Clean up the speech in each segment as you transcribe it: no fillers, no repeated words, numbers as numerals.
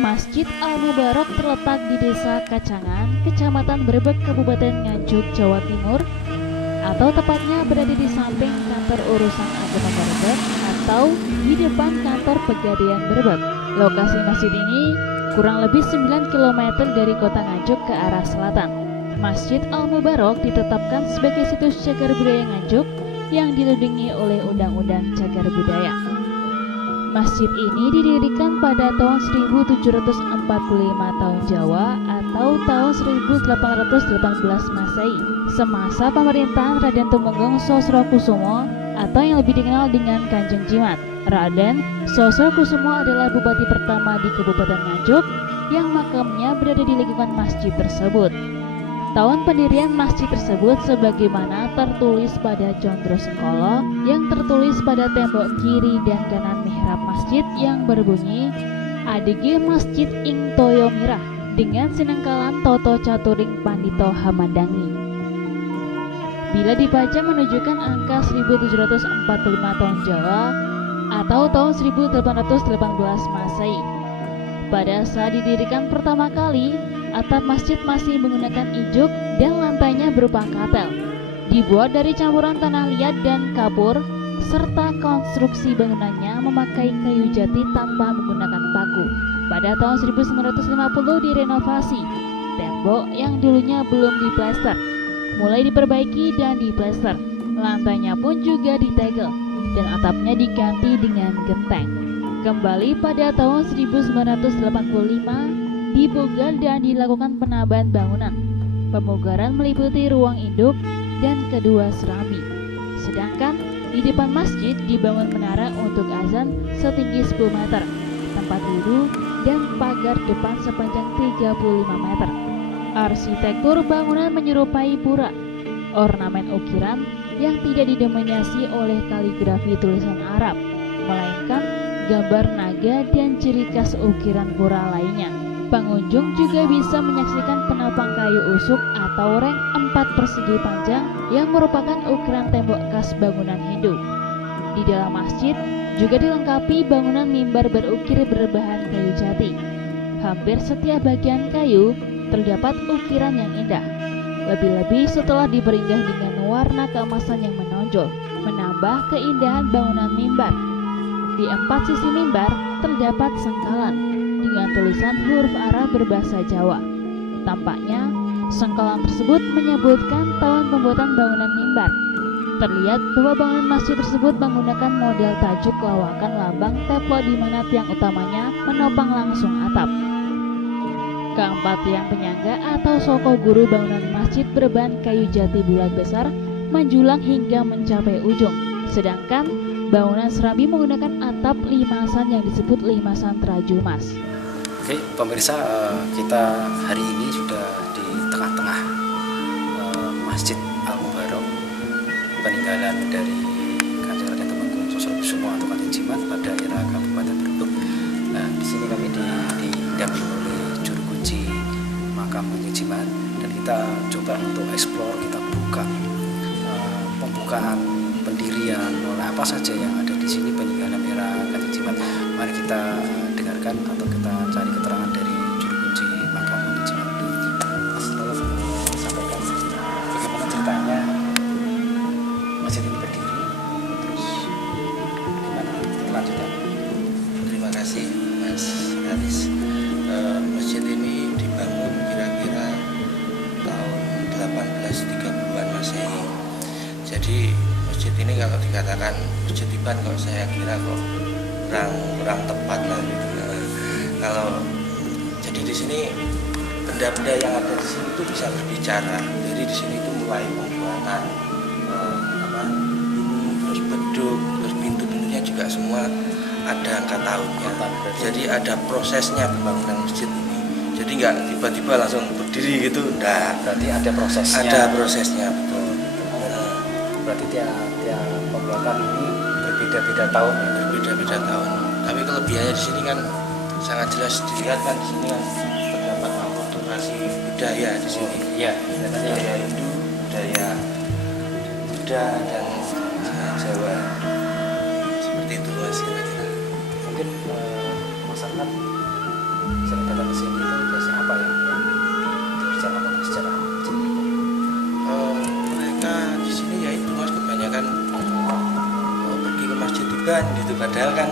Masjid Al-Mubarak terletak di Desa Kacangan, Kecamatan Brebek, Kabupaten Nganjuk, Jawa Timur, atau tepatnya berada di samping kantor urusan agama Brebek atau di depan kantor Pegadaian Brebek. Lokasi masjid ini kurang lebih 9 km dari kota Nganjuk ke arah selatan. Masjid Al-Mubarak ditetapkan sebagai situs cagar budaya Nganjuk yang dilindungi oleh Undang-Undang Cagar Budaya. Masjid ini didirikan pada tahun 1745 tahun Jawa atau tahun 1818 Masehi, semasa pemerintahan Raden Tumenggung Sosrokusumo atau yang lebih dikenal dengan Kanjeng Jimat. Raden Sosrokusumo adalah bupati pertama di Kabupaten Nganjuk yang makamnya berada di lingkungan masjid tersebut. Tahun pendirian masjid tersebut sebagaimana tertulis pada Condro Sengkolo yang tertulis pada tembok kiri dan kanan mihrab masjid yang berbunyi ADG Masjid Ing Toyo Mirah dengan sinengkalan Toto Caturing Pandito Hamandangi. Bila dibaca menunjukkan angka 1745 tahun Jawa atau tahun 1818 Masehi. Pada saat didirikan pertama kali, atap masjid masih menggunakan ijuk dan lantainya berupa katel. Dibuat dari campuran tanah liat dan kapur, serta konstruksi bangunannya memakai kayu jati tanpa menggunakan paku. Pada tahun 1950 direnovasi. Tembok yang dulunya belum diplester mulai diperbaiki dan diplester. Lantainya pun juga ditegel dan atapnya diganti dengan genteng. Kembali pada tahun 1985 dibongkar dan dilakukan penambahan bangunan. Pemugaran meliputi ruang induk dan kedua serambi. Sedangkan di depan masjid dibangun menara untuk azan setinggi 10 meter, tempat wudhu dan pagar depan sepanjang 35 meter. Arsitektur bangunan menyerupai pura. Ornamen ukiran yang tidak didominasi oleh kaligrafi tulisan Arab, melainkan gambar naga dan ciri khas ukiran pura lainnya. Pengunjung juga bisa menyaksikan penopang kayu usuk atau reng 4 persegi panjang yang merupakan ukiran tembok khas bangunan Hindu. Di dalam masjid juga dilengkapi bangunan mimbar berukir berbahan kayu jati. Hampir setiap bagian kayu terdapat ukiran yang indah. Lebih-lebih setelah diperindah dengan warna keemasan yang menonjol, menambah keindahan bangunan mimbar. Di 4 sisi mimbar terdapat sengkalan dengan tulisan huruf Arab berbahasa Jawa. Tampaknya, sengkalan tersebut menyebutkan tahun pembuatan bangunan mimbar. Terlihat bahwa bangunan masjid tersebut menggunakan model tajuk lawakan lambang teplok di mana tiang utamanya menopang langsung atap. Keempat tiang penyangga atau soko guru bangunan masjid berbahan kayu jati bulat besar menjulang hingga mencapai ujung. Sedangkan bangunan serambi menggunakan atap limasan yang disebut limasan Trajumas. Oke, pemirsa, kita hari ini sudah di tengah-tengah Masjid Al-Mubarak, peninggalan dari Kanjeng Raden Tumenggung Sosrokusumo atau Kanjeng Jimat pada era Kabupaten Brebek. Nah, di sini kami didampingi oleh juru kunci makam Kanjeng Jimat dan kita coba untuk eksplor, kita buka pembukaan pendirian oleh apa saja yang ada di sini peninggalan era Kanjeng Jimat. Mari kita dengarkan atau kita cari keterangan dari juru kunci makam Kanjeng Jimat. Mas, tolong sampaikan bagaimana ceritanya masjid ini berdiri, terus gimana kelanjutannya? Terima kasih Mas Haris. Masjid ini dibangun kira-kira tahun 1830-an Masehi. Jadi masjid ini kalau dikatakan masjid Iban, kalau saya kira kok kurang tepat lah gitu. Kalau jadi di sini benda-benda yang ada di sini itu bisa berbicara. Jadi di sini itu mulai pembuatan ini, terus beduk, terus pintu-pintunya juga semua ada angka tahunnya. Jadi ada prosesnya pembangunan masjid ini. Jadi nggak tiba-tiba langsung berdiri gitu. Nah, Berarti ada prosesnya. ada prosesnya, betul. Berarti tiap pembuatan ini berbeda-beda tahun ya? Berbeda-beda tahun. Tapi kelebihannya di sini kan sangat jelas dilihat kan, di sini kan terdapat akulturasi budaya di sini. Iya, Budaya Hindu, budaya Buddha dan Jawa. Seperti itu Mas kira-kira. mungkin masyarakat sering datang ke sini itu biasanya apa yang dibicarakan tentang sejarah masjid ini? Mereka di sini ya itu mas kebanyakan pergi ke masjid Tuban gitu, padahal kan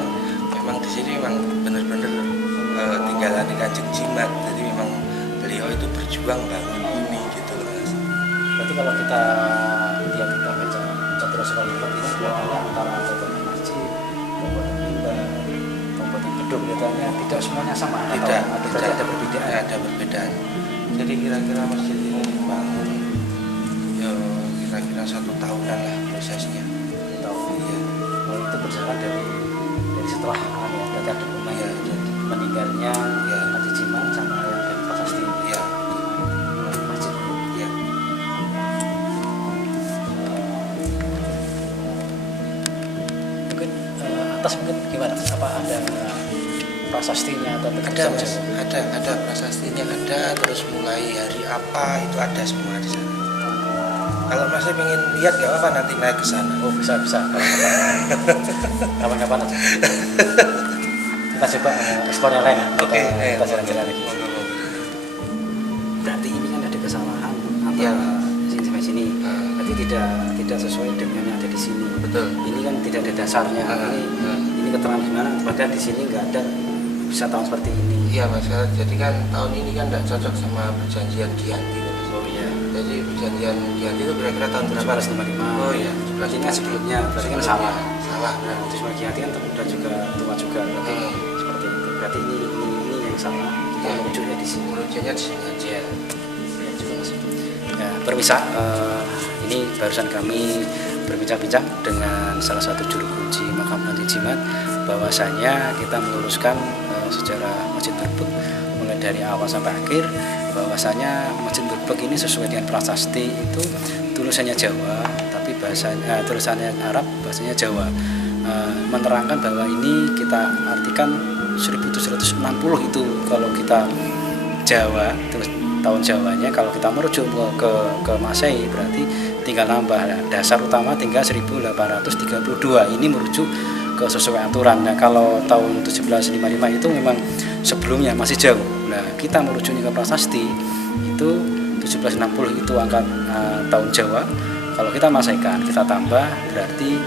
memang di sini memang benar-benar tinggalan Kanjeng Jimat, jadi memang beliau itu berjuang bangun ini gitu loh mas. Berarti kalau kita lihat kita baca Catra Sekali ini kelihatannya antara pembuatan masjid, pembuatan mimbar, pembuatan gedung kelihatannya tidak semuanya sama. Tidak, berarti ada perbedaan. Ada perbedaan. Jadi kira-kira masjid ini dibangun ya kira-kira 1 tahunan lah prosesnya. Tahu Iya. kalau itu berjalan dari setelah data dokumen Iya, meninggalnya Iya. Kanjeng Jimat sama yang dari prasasti Iya. masjid. Iya. Mungkin atas mungkin gimana? Apa ada prasastinya atau Ada tegasnya? mas, ada prasastinya ada, terus mulai hari apa itu ada semua di sana. Kalau masih pengen lihat nggak apa nanti naik ke sana. Oh bisa kapan-kapan aja. Kita coba ekspor yang lain. Oke, kita jalan-jalan lagi. ngomong-ngomong. Berarti ini kan ada kesalahan Iya. antara sini sampai sini. Ah. Berarti tidak sesuai dengan yang ada di sini. Betul. Ini kan tidak ada dasarnya. Ah, Ini keterangan gimana? Padahal di sini nggak ada bisa tahun seperti ini. Iya mas, jadi kan tahun ini kan tidak cocok sama perjanjian Giyanti. Oh iya. Jadi perjanjian Giyanti itu kira-kira tahun berapa? 1955. Oh iya. Berarti ini kan sebelumnya. Berarti kan salah. Salah berarti. Terus Mas Hati kan udah juga tua juga. Berarti seperti itu. Berarti ini yang salah. Kita Iya. merujuknya di sini. Menurutnya di sini aja. Ya, juga Mas. Ya, permisa, ini barusan kami berbincang-bincang dengan salah satu juru kunci makam Kanjeng Jimat bahwasanya kita meluruskan sejarah Masjid Berbek mulai dari awal sampai akhir, bahwasanya Masjid Berbek ini sesuai dengan prasasti itu tulisannya Jawa tapi bahasanya tulisannya Arab, bahasanya Jawa. Menerangkan bahwa ini kita artikan 1760 itu kalau kita Jawa terus tahun Jawanya, kalau kita merujuk ke Masehi berarti tinggal nambah dasar utama tinggal 1832. Ini merujuk ke sesuai aturan. Nah, kalau tahun 1755 itu memang sebelumnya masih jauh. Nah, kita merujuknya ke prasasti itu 1760 itu angka tahun Jawa. Kalau kita masaikan, kita tambah berarti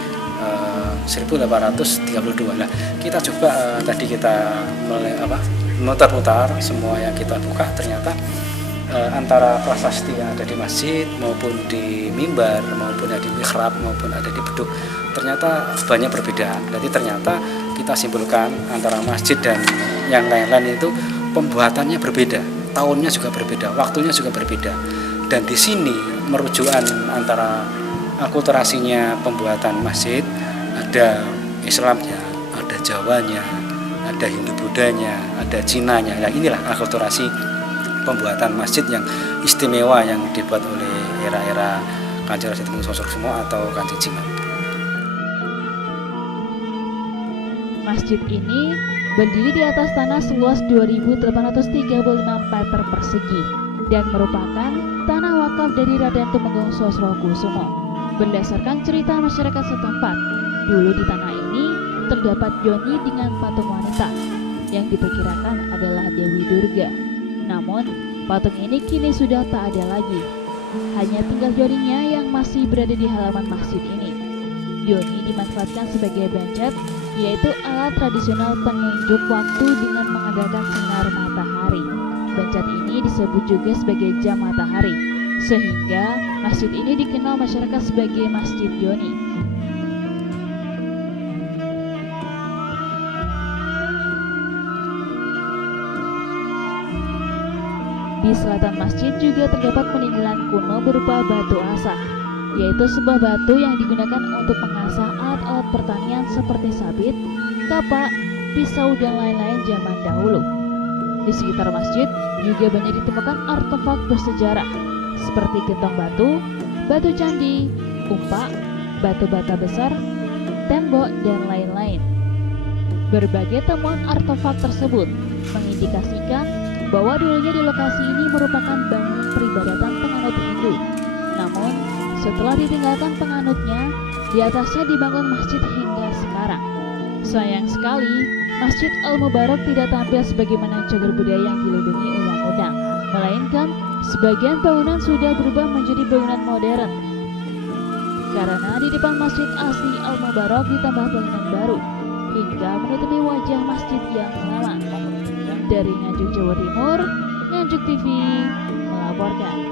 1832. Nah, kita coba tadi kita mutar-mutar semua yang kita buka, ternyata antara prasasti yang ada di masjid maupun di mimbar maupun ada di mihrab maupun ada di beduk ternyata banyak perbedaan. Jadi ternyata kita simpulkan antara masjid dan yang lain-lain itu pembuatannya berbeda, tahunnya juga berbeda, waktunya juga berbeda. Dan di sini merujukan antara akulturasinya pembuatan masjid, ada Islamnya, ada Jawanya, ada Hindu-Budanya, ada Cinanya. Nah, inilah akulturasi pembuatan masjid yang istimewa yang dibuat oleh era-era Kanjeng Ratu Sosrokusumo atau Kanjeng Jimat. Masjid ini berdiri di atas tanah seluas 2.835 meter persegi dan merupakan tanah wakaf dari Raden Tumenggung Sosrokusumo. Berdasarkan cerita masyarakat setempat, dulu di tanah ini terdapat yoni dengan patung wanita yang diperkirakan adalah Dewi Durga. Namun, patung ini kini sudah tak ada lagi. Hanya tinggal yoninya yang masih berada di halaman masjid ini. Yoni dimanfaatkan sebagai bencet, yaitu alat tradisional penunjuk waktu dengan mengandalkan sinar matahari. Bencet ini disebut juga sebagai jam matahari, sehingga masjid ini dikenal masyarakat sebagai Masjid Yoni. Di selatan masjid juga terdapat peninggalan kuno berupa batu asah, yaitu sebuah batu yang digunakan untuk mengasah alat-alat pertanian seperti sabit, kapak, pisau, dan lain-lain zaman dahulu. Di sekitar masjid juga banyak ditemukan artefak bersejarah seperti gentong batu, batu candi, umpak, batu bata besar, tembok, dan lain-lain. Berbagai temuan artefak tersebut mengindikasikan bahwa dulunya di lokasi ini merupakan bangunan peribadatan penganut Hindu. Namun, setelah ditinggalkan penganutnya, di atasnya dibangun masjid hingga sekarang. Sayang sekali, Masjid Al-Mubarak tidak tampil sebagaimana cagar budaya yang dilindungi undang-undang, melainkan sebagian bangunan sudah berubah menjadi bangunan modern. Karena di depan Masjid asli Al-Mubarak ditambah bangunan baru, hingga menutupi wajah masjid yang lama. Dari Nganjuk, Jawa Timur, Nganjuk TV melaporkan.